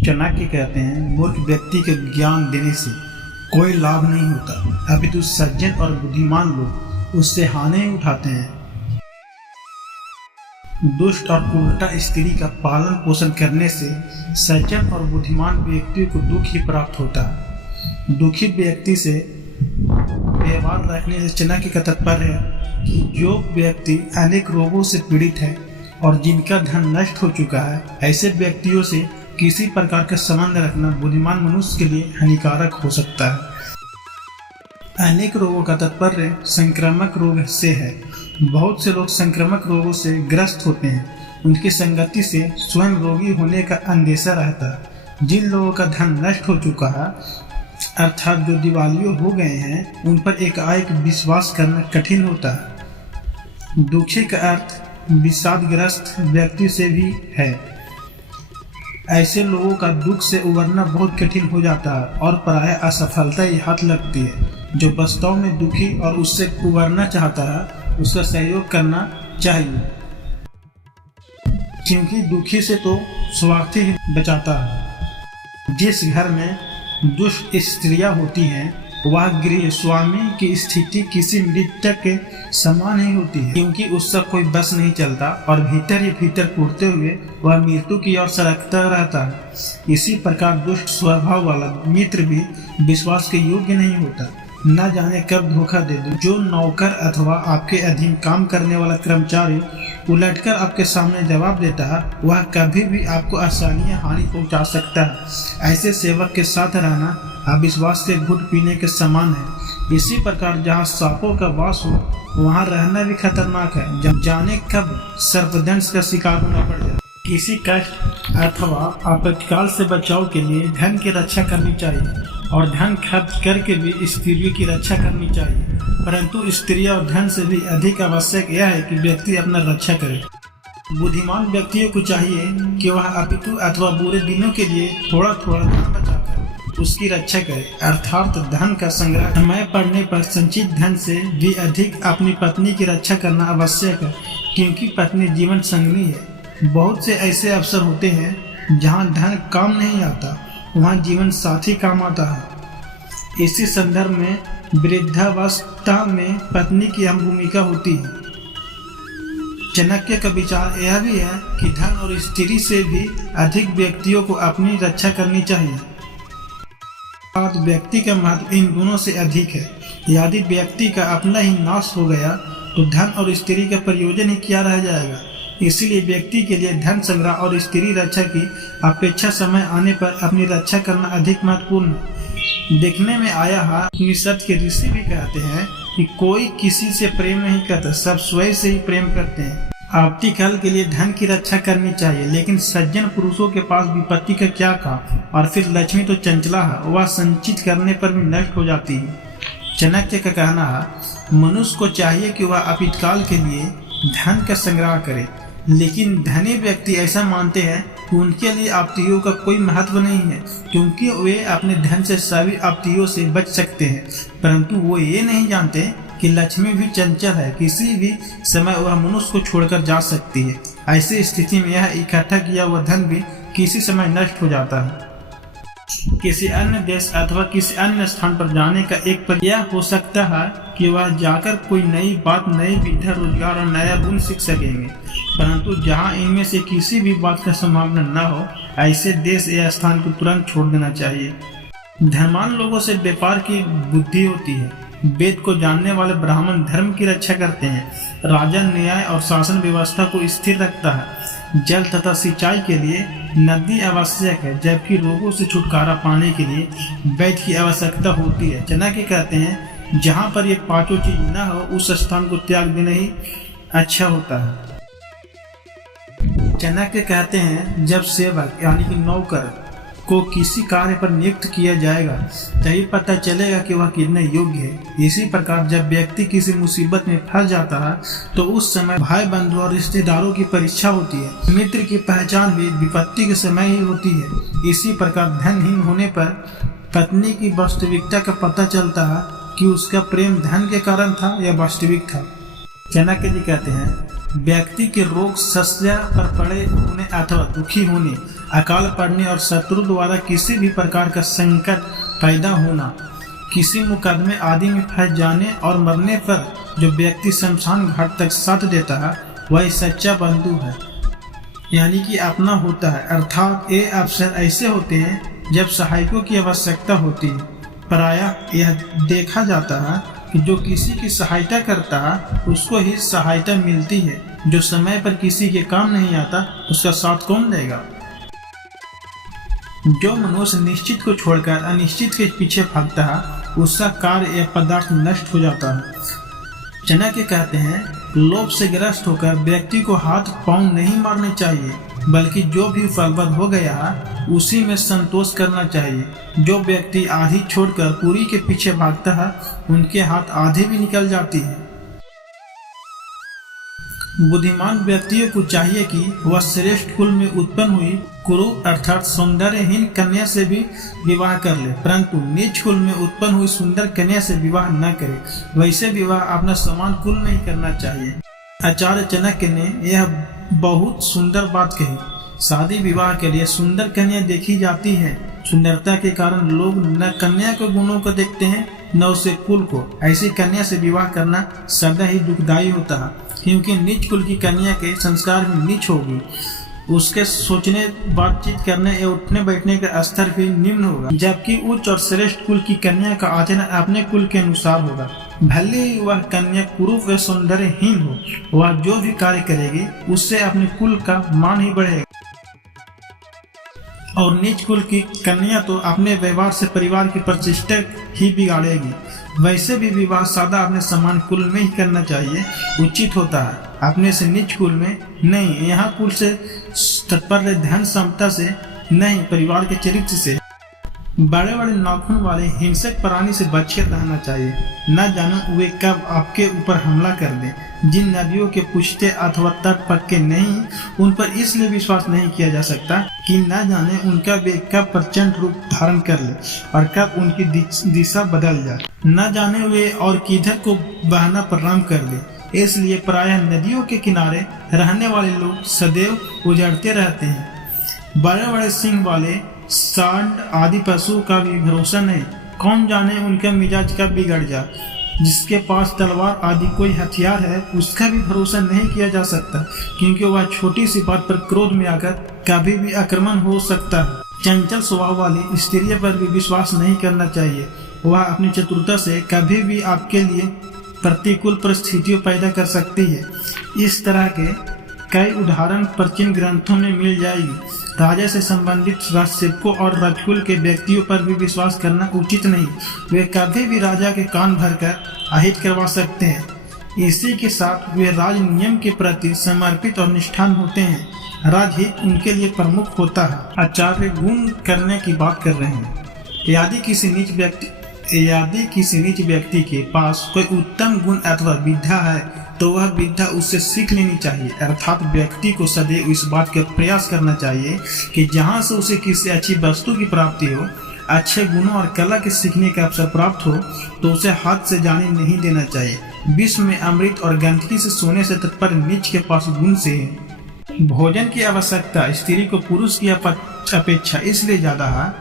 चाणक्य कहते हैं, मूर्ख व्यक्ति के ज्ञान देने से कोई लाभ नहीं होता, अपितु सज्जन और बुद्धिमान लोग उससे हानि उठाते हैं। दुष्ट और उल्टा स्त्री का पालन पोषण करने से सज्जन और बुद्धिमान व्यक्ति को दुख ही प्राप्त होता है। दुखी व्यक्ति से व्यवहार रखने से चाणक्य का तात्पर्य है कि जो व्यक्ति अनेक रोगों से पीड़ित है और जिनका धन नष्ट हो चुका है, ऐसे व्यक्तियों से किसी प्रकार का संबंध रखना बुद्धिमान मनुष्य के लिए हानिकारक हो सकता है। अनेक रोगों का तात्पर्य संक्रामक रोग से है। बहुत से लोग संक्रामक रोगों से ग्रस्त होते हैं। उनकी संगति से स्वयं रोगी होने का अंदेशा रहता है। जिन लोगों का धन नष्ट हो चुका है, अर्थात जो दिवालिया हो गए हैं, उन पर एकाएक विश्वास करना कठिन होता है। दुखी का अर्थ विषादग्रस्त व्यक्ति से भी है। ऐसे लोगों का दुख से उबरना बहुत कठिन हो जाता है और प्रायः असफलता ही हाथ लगती है। जो वास्तव में दुखी और उससे उबरना चाहता है, उसका सहयोग करना चाहिए, क्योंकि दुखी से तो स्वार्थी ही बचाता है। जिस घर में दुष्ट स्त्रियां होती हैं, वह गृह स्वामी की स्थिति किसी मृतक के समान ही होती है, क्योंकि उसका कोई बस नहीं चलता और भीतर ही भीतर कूदते हुए वह मृत्यु की ओर सरकता रहता है। इसी प्रकार दुष्ट स्वभाव वाला मित्र भी विश्वास के योग्य नहीं होता। न जाने कब धोखा दे दो। जो नौकर अथवा आपके अधीन काम करने वाला कर्मचारी उलटकर आपके सामने जवाब देता है, वह कभी भी आपको आसानी या हानि पहुंचा सकता है। ऐसे सेवक के साथ रहना अविश्वास के घुट पीने के समान है। इसी प्रकार जहाँ सांपों का वास हो, वहाँ रहना भी खतरनाक है। जब जाने कब सर्पदंश का शिकार होना पड़ जाए। किसी कष्ट अथवा आपातकाल से बचाव के लिए धन की रक्षा करनी चाहिए और धन खर्च करके भी स्त्रियों की रक्षा करनी चाहिए, परंतु स्त्रियों और धन से भी अधिक आवश्यक यह है कि व्यक्ति अपना रक्षा करे। बुद्धिमान व्यक्तियों को चाहिए कि वह अपितु अथवा बुरे दिनों के लिए थोड़ा थोड़ा धन बचाकर उसकी रक्षा करे, अर्थात धन का संग्रह। समय पड़ने पर संचित धन से भी अधिक अपनी पत्नी की रक्षा करना आवश्यक है, क्योंकि पत्नी जीवन संगिनी है। बहुत से ऐसे अवसर होते हैं जहाँ धन काम नहीं आता, वहाँ जीवन साथी काम आता है। इसी संदर्भ में वृद्धावस्था में पत्नी की अहम भूमिका होती है। चाणक्य का विचार यह भी है कि धन और स्त्री से भी अधिक व्यक्तियों को अपनी रक्षा करनी चाहिए। व्यक्ति का महत्व इन दोनों से अधिक है। यदि व्यक्ति का अपना ही नाश हो गया तो धन और स्त्री का प्रयोजन ही क्या रह जाएगा। इसीलिए व्यक्ति के लिए धन संग्रह और स्त्री रक्षा की अपेक्षा समय आने पर अपनी रक्षा करना अधिक महत्वपूर्ण है। देखने में आया है, उपनिषद के ऋषि भी कहते हैं कि कोई किसी से प्रेम नहीं करता, सब स्वयं से ही प्रेम करते हैं। आपातकाल के लिए धन की रक्षा करनी चाहिए, लेकिन सज्जन पुरुषों के पास विपत्ति का क्या काम। और फिर लक्ष्मी तो चंचला है, वह संचित करने पर भी नष्ट हो जाती है। चाणक्य का कहना है, मनुष्य को चाहिए कि वह आपातकाल के लिए धन का संग्रह करे, लेकिन धनी व्यक्ति ऐसा मानते हैं कि उनके लिए आपत्तियों का कोई महत्व नहीं है, क्योंकि वे अपने धन से सभी आपत्तियों से बच सकते हैं। परंतु वो ये नहीं जानते कि लक्ष्मी भी चंचल है, किसी भी समय वह मनुष्य को छोड़कर जा सकती है। ऐसी स्थिति में यह इकट्ठा किया हुआ धन भी किसी समय नष्ट हो जाता है। किसी अन्य देश अथवा किसी अन्य स्थान पर जाने का एक पर्याय हो सकता है कि वह जाकर कोई नई बात, नई विद्या, रोजगार और नया गुण सीख सकेंगे, परंतु जहां इनमें से किसी भी बात का संभावना न हो, ऐसे देश या स्थान को तुरंत छोड़ देना चाहिए। धर्मान लोगों से व्यापार की बुद्धि होती है। वेद को जानने वाले ब्राह्मण धर्म की रक्षा करते हैं। राजा न्याय और शासन व्यवस्था को स्थिर रखता है। जल तथा सिंचाई के लिए नदी आवश्यक है, जबकि रोगों से छुटकारा पाने के लिए वैद्य की आवश्यकता होती है। चाणक्य कहते हैं, जहाँ पर ये पांचों चीज न हो, उस स्थान को त्याग देना ही अच्छा होता है। चाणक्य कहते हैं, जब सेवक यानी कि नौकर को किसी कार्य पर नियुक्त किया जाएगा, तभी पता चलेगा कि वह कितने योग्य है। इसी प्रकार जब व्यक्ति किसी मुसीबत में फंस जाता है, तो उस समय भाई बंधु और रिश्तेदारों की परीक्षा होती है। मित्र की पहचान भी विपत्ति के समय ही होती है। इसी प्रकार धनहीन होने पर पत्नी की वास्तविकता का पता चलता है कि उसका प्रेम धन के कारण था या वास्तविक था। चाणक्य जी कहते हैं, व्यक्ति के रोग शस्या पर पड़े होने अथवा दुखी होने अकाल पड़ने और शत्रु द्वारा किसी भी प्रकार का संकट पैदा होना, किसी मुकदमे आदि में फंस जाने और मरने पर जो व्यक्ति शमशान घाट तक साथ देता है वही सच्चा बंधु है, यानी कि अपना होता है। अर्थात ये अवसर ऐसे होते हैं जब सहायकों की आवश्यकता होती है। प्रायः यह देखा जाता है कि जो किसी की सहायता करता है उसको ही सहायता मिलती है। जो समय पर किसी के काम नहीं आता उसका साथ कौन देगा। जो मनुष्य निश्चित को छोड़कर अनिश्चित के पीछे भागता है उसका कार्य या पदार्थ नष्ट हो जाता है। चाणक्य कहते हैं, लोभ से ग्रस्त होकर व्यक्ति को हाथ पांव नहीं मारने चाहिए, बल्कि जो भी फलवद हो गया है उसी में संतोष करना चाहिए। जो व्यक्ति आधी छोड़कर पूरी के पीछे भागता है उनके हाथ आधे भी निकल जाती है। बुद्धिमान व्यक्तियों को चाहिए कि वह श्रेष्ठ कुल में उत्पन्न हुई कुरु अर्थात सौंदर्यहीन कन्या से भी विवाह कर ले, परंतु नीच कुल में उत्पन्न हुई सुंदर कन्या से विवाह न करे। वैसे विवाह अपना समान कुल में ही करना चाहिए। आचार्य चाणक्य ने यह बहुत सुंदर बात कही। शादी विवाह के लिए सुंदर कन्या देखी जाती है। सुंदरता के कारण लोग न कन्या के गुणों को देखते हैं न उसे कुल को। ऐसी कन्या से विवाह करना सदा ही दुखदायी होता है, क्योंकि नीच कुल की कन्या के संस्कार में नीच होगी, उसके सोचने बातचीत करने या उठने बैठने का स्तर भी निम्न होगा, जबकि उच्च और श्रेष्ठ कुल की कन्या का आचरण अपने कुल के अनुसार होगा। भले ही वह कन्या कुरूप व सौंदर्यहीन हो, वह जो भी कार्य करेगी उससे अपने कुल का मान ही बढ़ेगा। और नीच कुल की कन्या तो अपने व्यवहार से परिवार की प्रतिष्ठा ही बिगाड़ेगी। वैसे भी विवाह सादा अपने समान कुल में ही करना चाहिए, उचित होता है, अपने से नीच कुल में नहीं। यहाँ कुल से तात्पर्य धन समता से नहीं, परिवार के चरित्र से। बड़े बड़े नाखून वाले हिंसक प्राणी से बचकर रहना चाहिए। न जानो वे कब आपके ऊपर हमला कर दें। जिन नदियों के पुश्ते अथवा तट पक्के नहीं, उन पर इसलिए विश्वास नहीं किया जा सकता कि न जाने उनका वे कब प्रचंड रूप धारण कर ले और कब उनकी दिशा बदल जाए। न जाने वे और किधर को बहना प्रारंभ कर दे। इसलिए प्रायः नदियों के किनारे रहने वाले लोग सदैव उजड़ते रहते हैं। बड़े बड़े सिंह वाले सांड आदि पशु का भी भरोसा नहीं, कौन जाने उनका मिजाज कब बिगड़ जाए। जिसके पास तलवार आदि कोई हथियार है उसका भी भरोसा नहीं किया जा सकता, क्योंकि वह छोटी सी बात पर क्रोध में आकर कभी भी आक्रमण हो सकता है। चंचल स्वभाव वाली स्त्री पर भी विश्वास नहीं करना चाहिए। वह अपनी चतुरता से कभी भी आपके लिए प्रतिकूल परिस्थितियों पैदा कर सकती है। इस तरह के कई उदाहरण प्राचीन ग्रंथों में मिल जाएगी। राजा से संबंधित राजसेवकों और राजकुल के व्यक्तियों पर भी विश्वास करना उचित नहीं। वे कभी भी राजा के कान भरकर अहित करवा सकते हैं। इसी के साथ वे राज नियम के प्रति समर्पित और निष्ठान होते हैं। राजहित उनके लिए प्रमुख होता है। आचार्य गुण करने की बात कर रहे हैं। यदि किसी नीच व्यक्ति के पास कोई उत्तम गुण अथवा विद्या है तो वह विद्या उससे सीख लेनी चाहिए। अर्थात व्यक्ति को सदैव इस बात का प्रयास करना चाहिए कि जहाँ से उसे किसी अच्छी वस्तु की प्राप्ति हो, अच्छे गुणों और कला के सीखने का अवसर प्राप्त हो, तो उसे हाथ से जाने नहीं देना चाहिए। विश्व में अमृत और गंदगी से सोने से तत्पर नीच के पास गुण से है। भोजन की आवश्यकता स्त्री को पुरुष की अपेक्षा इसलिए ज्यादा है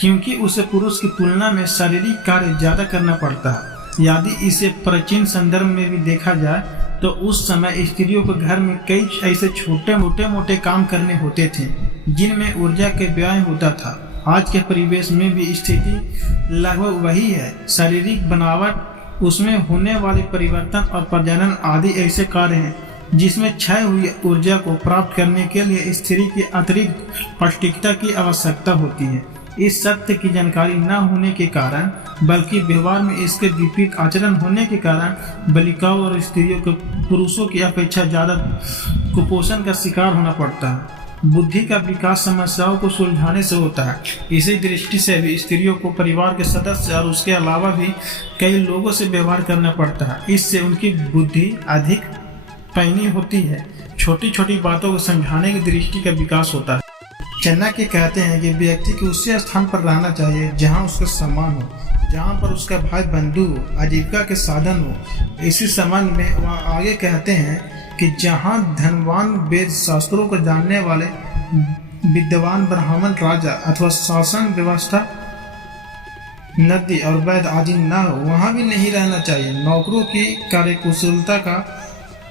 क्योंकि उसे पुरुष की तुलना में शारीरिक कार्य ज्यादा करना पड़ता है। यदि इसे प्राचीन संदर्भ में भी देखा जाए तो उस समय स्त्रियों को घर में कई ऐसे छोटे मोटे काम करने होते थे जिनमें ऊर्जा के व्यय होता था। आज के परिवेश में भी स्थिति लगभग वही है। शारीरिक बनावट, उसमें होने वाले परिवर्तन और प्रजनन आदि ऐसे कार्य हैं जिसमें क्षय हुई ऊर्जा को प्राप्त करने के लिए स्त्री की अतिरिक्त पौष्टिकता की आवश्यकता होती है। इस सत्य की जानकारी न होने के कारण, बल्कि व्यवहार में इसके विपरीत आचरण होने के कारण बालिकाओं और स्त्रियों को पुरुषों की अपेक्षा ज्यादा कुपोषण का शिकार होना पड़ता है। बुद्धि का विकास समस्याओं को सुलझाने से होता है। इसी दृष्टि से भी स्त्रियों को परिवार के सदस्य और उसके अलावा भी कई लोगों से व्यवहार करना पड़ता है। इससे उनकी बुद्धि अधिक पैनी होती है। छोटी छोटी बातों को समझाने की दृष्टि का विकास होता है। चाणक्य कहते हैं कि व्यक्ति को उसी स्थान पर रहना चाहिए जहां उसका सम्मान हो, जहां पर उसका भाई बंधु हो, आजीविका के साधन हो। इसी संबंध में वह आगे कहते हैं कि जहां धनवान वेद शास्त्रों को जानने वाले विद्वान ब्राह्मण राजा अथवा शासन व्यवस्था नदी और वैद्य आदि न हो, वहाँ भी नहीं रहना चाहिए। नौकरों की कार्यकुशलता का